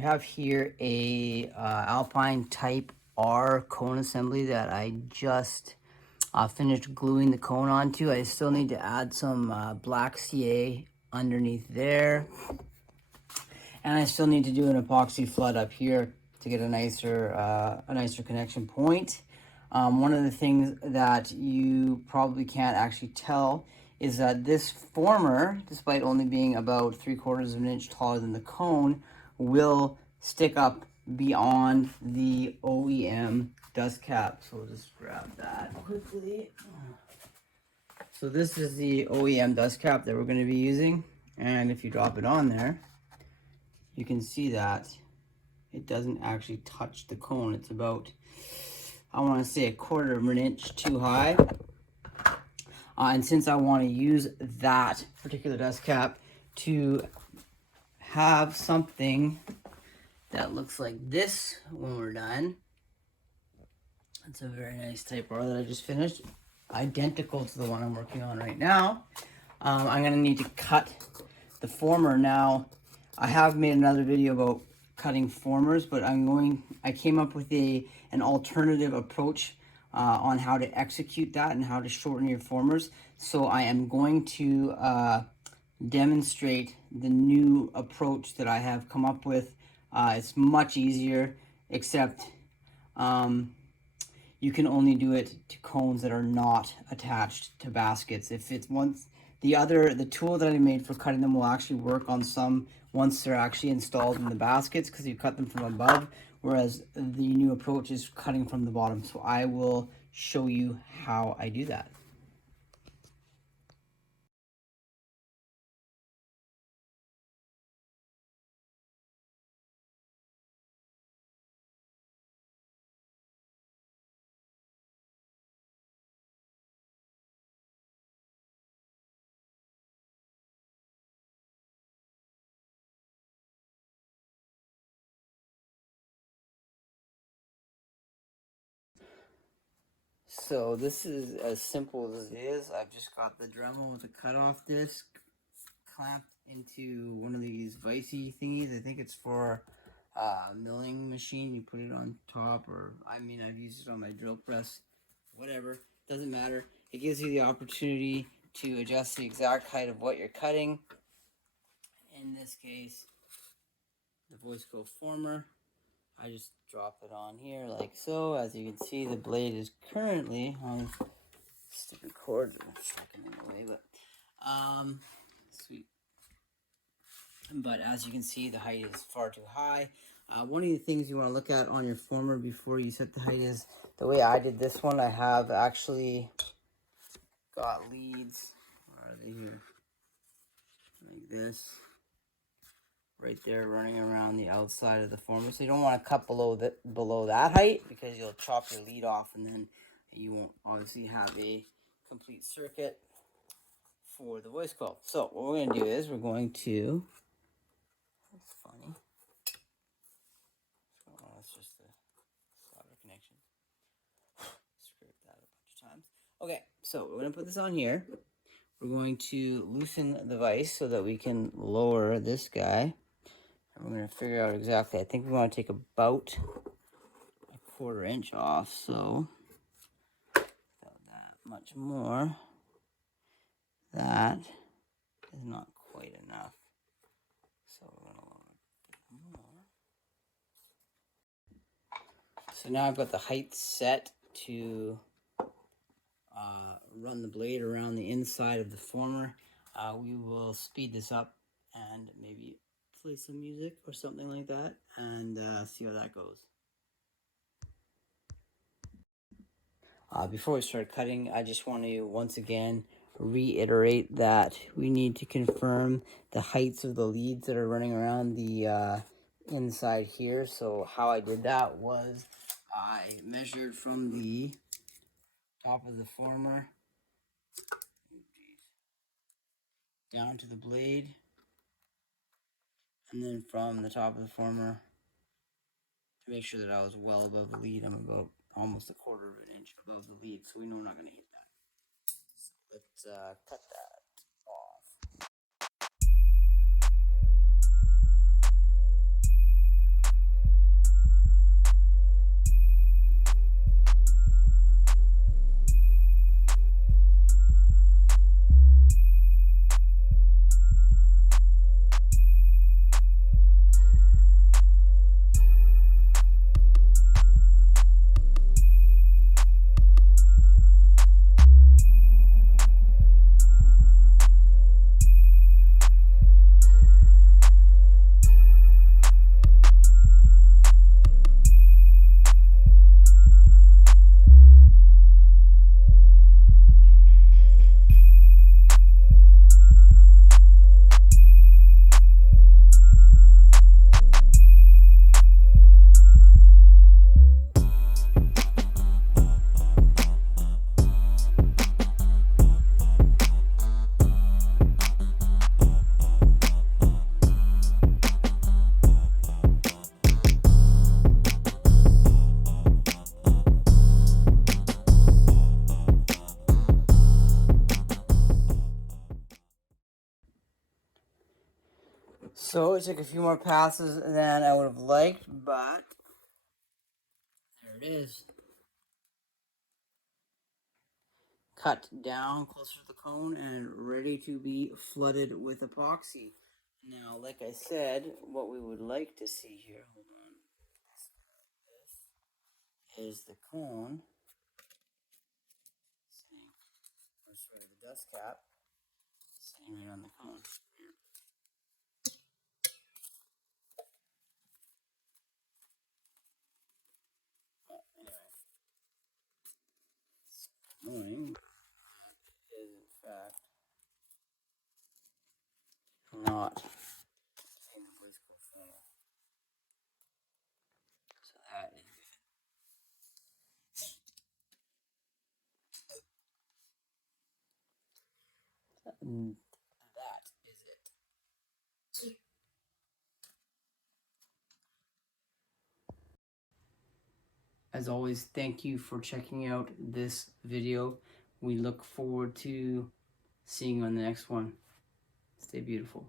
We have here a Alpine Type R cone assembly that I just finished gluing the cone onto. I still need to add some black CA underneath there, and I still need to do an epoxy flood up here to get a nicer connection point. One of the things that you probably can't actually tell is that this former, despite only being about 3/4 of an inch taller than the cone, will stick up beyond the OEM dust cap. So we'll just grab that quickly. So this is the OEM dust cap that we're going to be using, and if you drop it on there, you can see that it doesn't actually touch the cone. It's about, I want to say, 1/4 of an inch too high. And since I want to use that particular dust cap to have something that looks like this when we're done, it's a very nice Type R that I just finished, identical to the one I'm working on right now. I'm going to need to cut the former. Now, I have made another video about cutting formers, but I came up with an alternative approach on how to execute that and how to shorten your formers. So I am going to demonstrate the new approach that I have come up with. It's much easier, except you can only do it to cones that are not attached to baskets. If it's the tool that I made for cutting them will actually work on some once they're actually installed in the baskets, because you cut them from above, whereas the new approach is cutting from the bottom. So I will show you how I do that. So this is as simple as it is. I've just got the Dremel with a cutoff disc clamped into one of these vicey thingies. I think it's for a milling machine. You put it on top, or I've used it on my drill press, whatever, doesn't matter. It gives you the opportunity to adjust the exact height of what you're cutting. In this case, the Coil Former, I just drop it on here like so. As you can see, the blade is currently on stupid cords. I'm sticking in the way, but sweet. But as you can see, the height is far too high. One of the things you want to look at on your former before you set the height is the way I did this one. I have actually got leads. Where are they here? Like this. Right there, running around the outside of the former. So you don't want to cut below that height, because you'll chop your lead off, and then you won't obviously have a complete circuit for the voice coil. So what we're going to do is we're going to, that's funny, oh, that's just the solder connection. Screwed that a bunch of times. Okay, so we're going to put this on here. We're going to loosen the vise so that we can lower this guy. And we're going to figure out exactly, I think we want to take about 1/4 inch off, so about that much more. That is not quite enough, so we're going to lower it more. So now I've got the height set to run the blade around the inside of the former. We will speed this up and maybe play some music or something like that, and see how that goes. Before we start cutting, I just want to once again reiterate that we need to confirm the heights of the leads that are running around the inside here. So how I did that was I measured from the top of the former down to the blade, and then from the top of the former to make sure that I was well above the lead. I'm about almost 1/4 of an inch above the lead, so we know I'm not going to hit that. So let's cut that off. So it took a few more passes than I would have liked, but there it is. Cut down closer to the cone and ready to be flooded with epoxy. Now, like I said, what we would like to see here, hold on, is the cone sitting, or sorry, the dust cap sitting right on the cone. Anyway, knowing that is in fact not in the voice Coil Former. So that is good. That is it. As always, thank you for checking out this video. We look forward to seeing you on the next one. Stay beautiful.